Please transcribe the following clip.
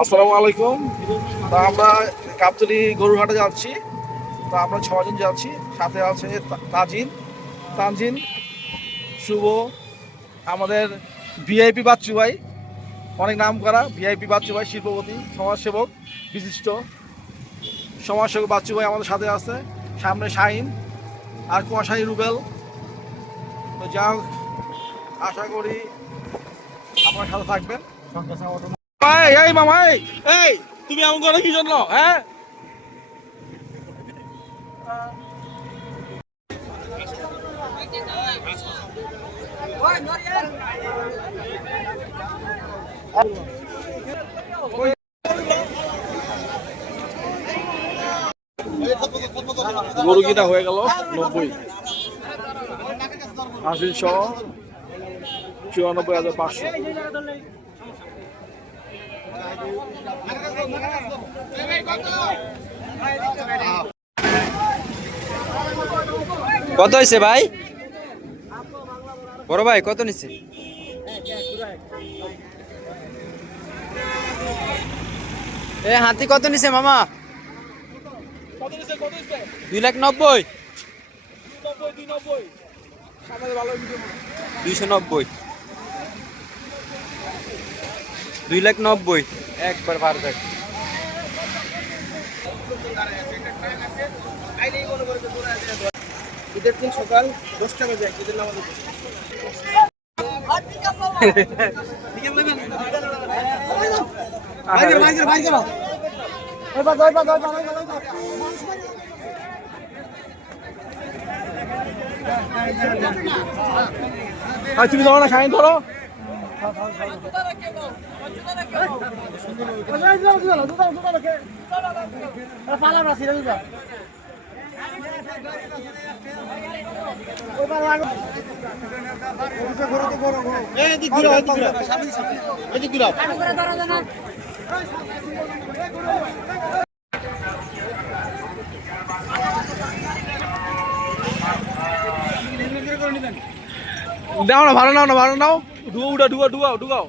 আসসালামু আলাইকুম। তো আমরা গাবতলী গরুরহাটে যাচ্ছি। তো আমরা 6 জন যাচ্ছি, সাথে আছে তাজিন, তানজিন, শুভ, আমাদের ভিআইপি বাচ্চু ভাই, অনেক নাম করা ভিআইপি বাচ্চু ভাই, শিল্পপতি, সমাজসেবক, বিশিষ্ট সমাজসেবক বাচ্চু ভাই আমাদের সাথে আছে। সামনে শাহিন আর কুয়াশাহী রুবেল। তো যা হোক, আশা করি আপনার সাথে থাকবেন। এই মামা, এই তুমি এমন করো কি জন্য? হ্যাঁ, গরু কিনা হয়ে গেল 90, 80,94,500। কত হয়েছে ভাই? বড় ভাই কত নিচ্ছে? হাতি কত নিছে মামা? 2,90,000, 290, 2,90,000 একবার পারফেক্ট। ঈদের দিন সকাল 10টা বাজে ঈদের নামাজ তুমি ধরো না, শাহিন ধরো। দাও না, ভালো নাও না, ভালো নাও, ঢুকাও।